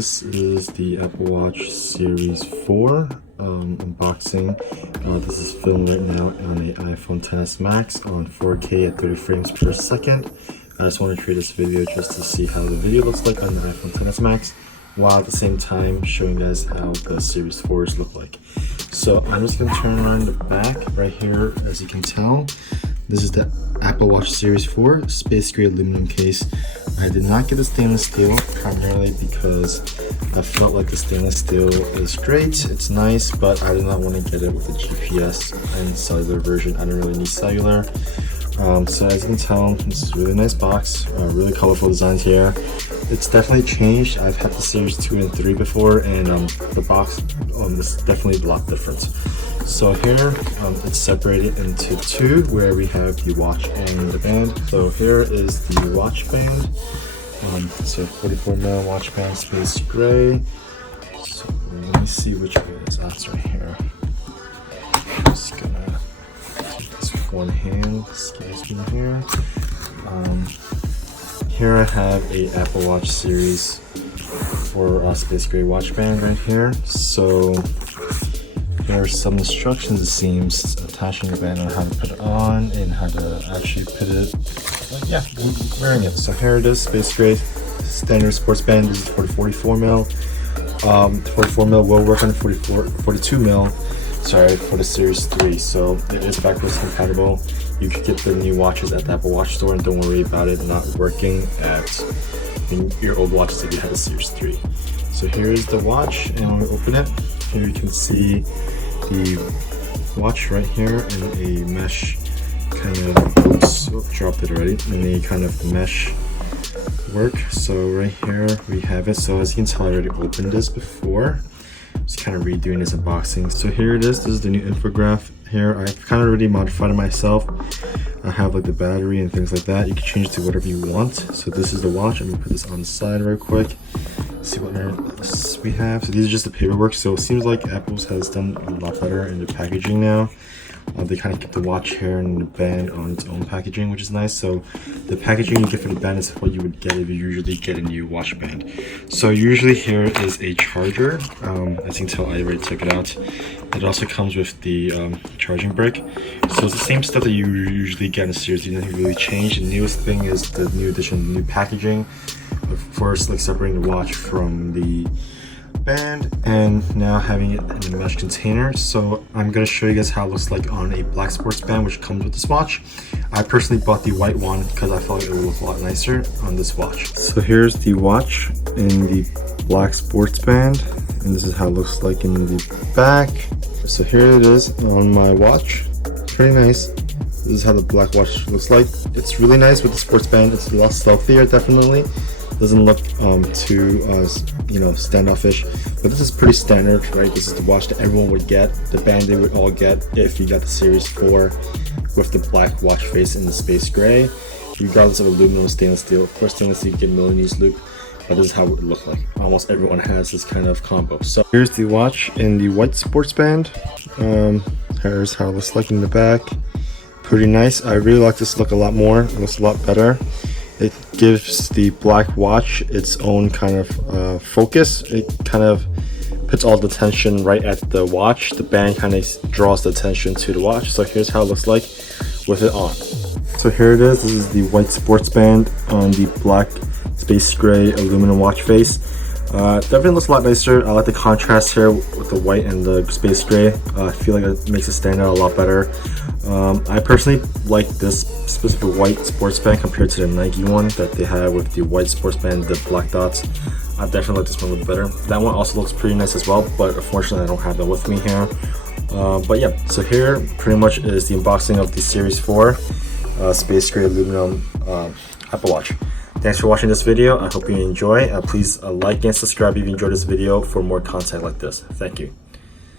this is the Apple Watch Series 4 unboxing. This is filmed right now on a iPhone XS Max on 4K at 30 frames per second. I just want to create this video just to see how the video looks like on the iPhone XS Max, while at the same time showing you guys how the Series 4s look like. So I'm just going to turn around the back right here. As you can tell, this is the Apple Watch Series 4 space gray aluminum case. I did not get the stainless steel primarily because I felt like the stainless steel is great, it's nice, but I did not want to get it with the GPS and cellular version. I don't really need cellular. So as you can tell, this is a really nice box, really colorful designs here. It's definitely changed. I've had the Series 2 and 3 before, and the box is definitely a lot different. So here, it's separated into two, where we have the watch and the band. So here is the watch band. So 44mm watch band, space gray. So let me see which way it is. That's right here. I'm just gonna take this with one hand. Excuse me here. Here I have a Apple Watch Series 4 space gray watch band right here. So there are some instructions, it seems, attaching the band on how to put it on and how to actually put it, wearing it. So here it is, space gray, standard sports band. This is for 44mm. 44mm will work on 42mm, sorry, for the Series 3. So it is backwards compatible. You could get the new watches at the Apple Watch store, and don't worry about it not working at your old watches if you had a Series 3. So here is the watch, and when we open it, here you can see the watch right here in a mesh kind of, oops, dropped it already, in a kind of mesh work. So right here we have it. So as you can tell, I already opened this before. Just kind of redoing this unboxing. So here it is. This is the new infographic here. I've kind of already modified it myself. I have like the battery and things like that. You can change it to whatever you want. So this is the watch. I'm gonna put this on the side real quick. See what else we have. So these are just the paperwork. So it seems like Apple's has done a lot better in the packaging now. They kind of keep the watch here and the band on its own packaging, which is nice. So the packaging you get for the band is what you would get if you usually get a new watch band. So usually here is a charger. As you can tell, I already took it out. It also comes with the charging brick. So it's the same stuff that you usually get in a Series. Nothing really changed. The newest thing is the new addition, the new packaging. First, like separating the watch from the band, and now having it in a mesh container. So I'm going to show you guys how it looks like on a black sports band, which comes with this watch. I personally bought the white one because I felt like it would look a lot nicer on this watch. So here's the watch in the black sports band, and this is how it looks like in the back. So here it is on my watch. Pretty nice. This is how the black watch looks like. It's really nice with the sports band. It's a lot stealthier, definitely. Doesn't look too standoffish, but this is pretty standard, right? This is the watch that everyone would get, the band they would all get if you got the Series 4 with the black watch face in the space gray, regardless of aluminum or stainless steel. Of course, stainless steel you get millimeters loop, but this is how it would look like. Almost everyone has this kind of combo. So here's the watch in the white sports band. Here's how it looks like in the back. Pretty nice. I really like this look a lot more. It looks a lot better. It gives the black watch its own kind of focus. It kind of puts all the attention right at the watch. The band kind of draws the attention to the watch. So here's how it looks like with it on. So here it is. This is the white sports band on the black space gray aluminum watch face. Definitely looks a lot nicer. I like the contrast here with the white and the space gray. I feel like it makes it stand out a lot better. I personally like this specific white sports band compared to the Nike one that they have with the white sports band, the black dots. I definitely like this one a little better. That one also looks pretty nice as well, but unfortunately I don't have that with me here. But yeah, so here pretty much is the unboxing of the Series 4 space gray aluminum Apple Watch. Thanks for watching this video. I hope you enjoy. Please like and subscribe if you enjoyed this video for more content like this. Thank you.